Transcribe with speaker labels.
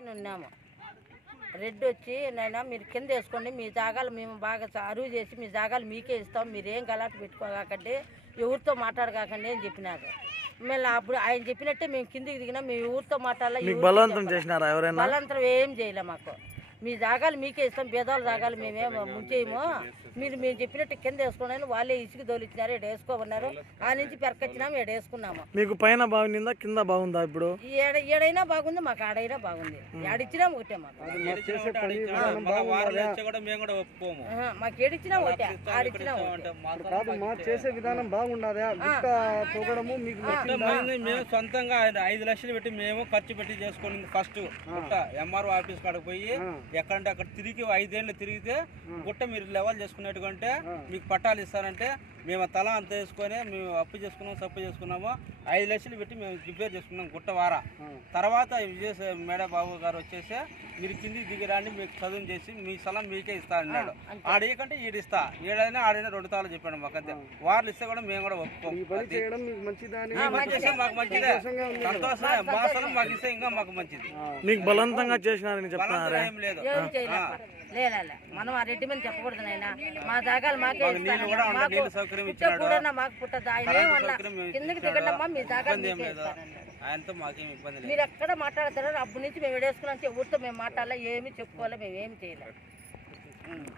Speaker 1: వేసుకొని ఉన్నాము. రెడ్డి వచ్చి నైనా మీరు కింద వేసుకోండి, మీ జాగాలు మేము బాగా అరువు చేసి మీ జాగాలు మీకే ఇస్తాం, మీరేం గలాట పెట్టుకోకండి, ఎవరితో మాట్లాడకాకండి అని చెప్పినారు. మళ్ళీ అప్పుడు ఆయన చెప్పినట్టే మేము కిందికి దిగినా మేము ఎవరితో మాట్లాడాలి, బలవంతం ఏం చేయలే. మాకు మీ జాగాలు మీకే ఇస్తాం, పేదవాళ్ళ జాగాలు మేమేమో ముంచేయము, మేము చెప్పినట్టు కింద వేసుకోండి వాళ్ళే ఇసుకు తోలిచ్చినారు, ఇక్కడ వేసుకోమన్నారు. ఆ నుంచి పెరకొచ్చినాము, ఇక్కడ వేసుకున్నాము.
Speaker 2: మీకు పైన బాగుందా కింద బాగుందా? ఇప్పుడు
Speaker 1: ఏడైనా బాగుంది, మాకు ఆడైనా బాగుంది, ఆడిచ్చినా ఒకటే. మాకు మాకు ఏడిచ్చినా ఒకటే, ఆడిచ్చినా
Speaker 3: చేసే విధానం బాగుండదా?
Speaker 4: మేము సొంతంగా 5 లక్షలు పెట్టి మేము ఖర్చు పెట్టి చేసుకుని ఫస్ట్ ఎంఆర్ఓ ఆఫీస్ కాడకు పోయి ఎక్కడంటే అక్కడ తిరిగి 5 ఏళ్ళు తిరిగితే గుట్ట మీరు లెవెల్ చేసుకునేట్టుకుంటే మీకు పట్టాలు ఇస్తారంటే మేము తల అంత వేసుకొని మేము అప్పు చేసుకున్నాము, సప్పు చేసుకున్నాము. 5 లక్షలు పెట్టి మేము రిపేర్ చేసుకున్నాం గుట్ట వార. తర్వాత విజయ మేడబాబు గారు వచ్చేసి మీరు కిందికి దిగిరాండి, మీకు చదువు చేసి మీ స్థలం మీకే ఇస్తా అన్నాడు. ఆడేయకంటే ఈడిస్తా, ఏడైనా ఆడైనా 2 తాళ్ళు చెప్పాడు మాకు. అంతే వార్లు ఇస్తే కూడా మేము కూడా ఒప్పుకోము. మాకు మంచిదే, సంతోషమే. మా స్థలం మాకు ఇస్తే ఇంకా మాకు మంచిది.
Speaker 2: మీకు బలవంతంగా చేసినారని చెప్తున్నారు?
Speaker 1: ఏం లేదు, మనం ఆ రెడ్డి మీద చెప్పకూడదు నాయనా. మా జాగాలు మాకే ఇస్తాను, మాకు పుట్టదు. కిందకి దిగండమ్మా, మీ జాగాలు
Speaker 4: ఆయనతో మాకేం ఇబ్బంది లేదు.
Speaker 1: మీరు ఎక్కడ మాట్లాడతారో అప్పటి నుంచి మేము ఎడేసుకున్నాం, ఎవరితో మేము మాట్లాడాలి, ఏమి చెప్పుకోవాలి, మేము ఏమి చేయలేదు.